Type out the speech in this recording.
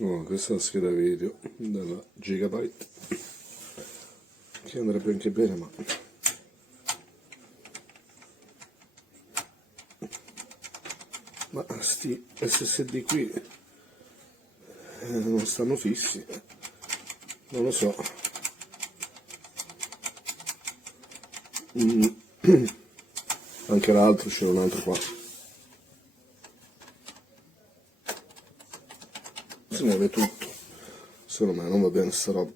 Oh, questa è la scheda video della Gigabyte che andrebbe anche bene, ma sti SSD qui non stanno fissi, non lo so. Anche l'altro, c'era un altro qua. Si muove tutto, secondo me non va bene sta roba.